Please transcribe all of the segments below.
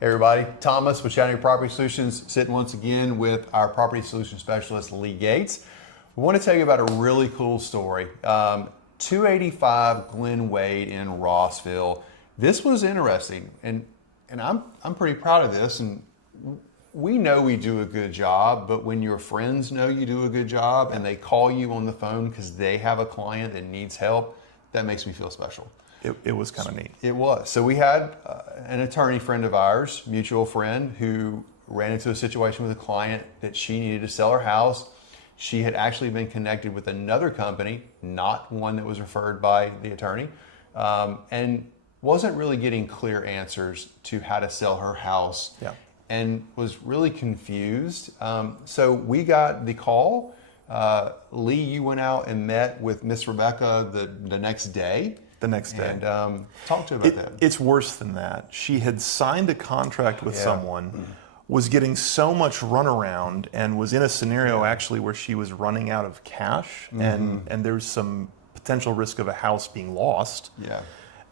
Hey everybody, Thomas with Chattanooga Property Solutions, sitting once again with our property solution specialist, Lee Gates. We want to tell you about a really cool story. 285 Glen in Rossville. This was interesting, and I'm pretty proud of this. And we know we do a good job, but when your friends know you do a good job and they call you on the phone because they have a client that needs help, that makes me feel special. It was kind of neat. It was. So we had an attorney friend of ours, mutual friend, who ran into a situation with a client that she needed to sell her house. She had actually been connected with another company, not one that was referred by the attorney, and wasn't really getting clear answers to how to sell her house, and was really confused. So we got the call. Lee, you went out and met with Miss Rebecca the next day. And talk to her about that. It's worse than that. She had signed a contract with someone, was getting so much runaround, and was in a scenario actually where she was running out of cash, and there's some potential risk of a house being lost.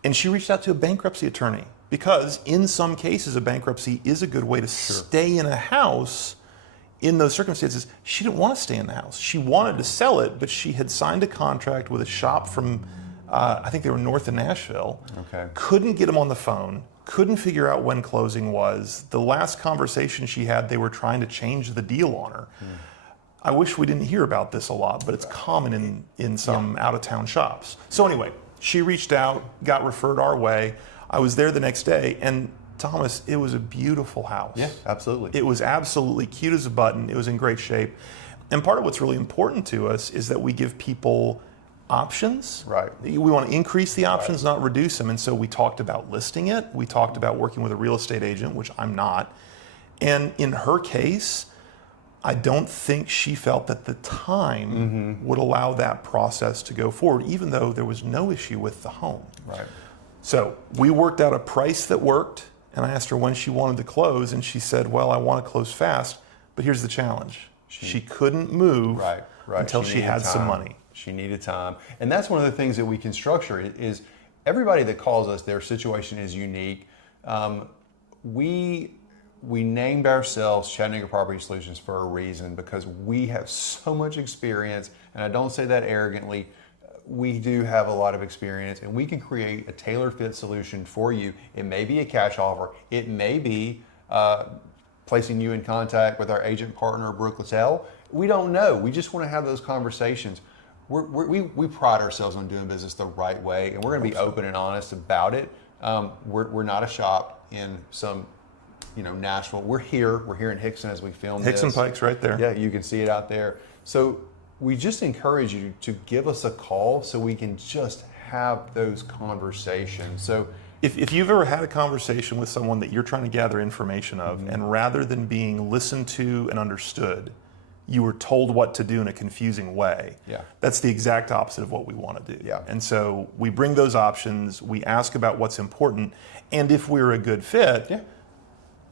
And she reached out to a bankruptcy attorney because in some cases a bankruptcy is a good way to stay in a house. In those circumstances, she didn't want to stay in the house. She wanted to sell it, but she had signed a contract with a shop from I think they were north of Nashville. Couldn't get them on the phone. Couldn't figure out when closing was. The last conversation she had, they were trying to change the deal on her. I wish we didn't hear about this a lot, but it's common in some out-of-town shops. So anyway, she reached out, got referred our way. I was there the next day, and Thomas, it was a beautiful house. Yeah, absolutely. It was absolutely cute as a button. It was in great shape. And part of what's really important to us is that we give people options. We want to increase the options, not reduce them. And so we talked about listing it. We talked about working with a real estate agent, which I'm not. And in her case, I don't think she felt that the time would allow that process to go forward, even though there was no issue with the home. So we worked out a price that worked, and I asked her when she wanted to close, and she said, well, I want to close fast, but here's the challenge. She couldn't move until she had some money. She needed time. And that's one of the things that we can structure is everybody that calls us, their situation is unique. We named ourselves Chattanooga Property Solutions for a reason, because we have so much experience, and I don't say that arrogantly. We do have a lot of experience, and we can create a tailor-fit solution for you. It may be a cash offer. It may be placing you in contact with our agent partner, Brook Littell. We don't know. We just want to have those conversations. We pride ourselves on doing business the right way, and we're going to be open and honest about it. We're not a shop in some, Nashville. We're here in Hickson as we film this. Hickson Pike's right there. Yeah, you can see it out there. So we just encourage you to give us a call so we can just have those conversations. So if you've ever had a conversation with someone that you're trying to gather information of, and rather than being listened to and understood, you were told what to do in a confusing way. That's the exact opposite of what we want to do. And so we bring those options, we ask about what's important, and if we're a good fit,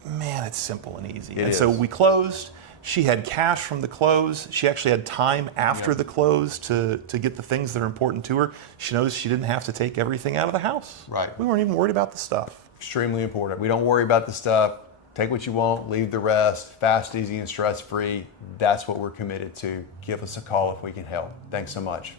man, it's simple and easy. So we closed. She had cash from the close. She actually had time after the close to get the things that are important to her. She knows she didn't have to take everything out of the house. We weren't even worried about the stuff. Extremely important. We don't worry about the stuff. Take what you want, leave the rest. Fast, easy, and stress-free. That's what we're committed to. Give us a call if we can help. Thanks so much.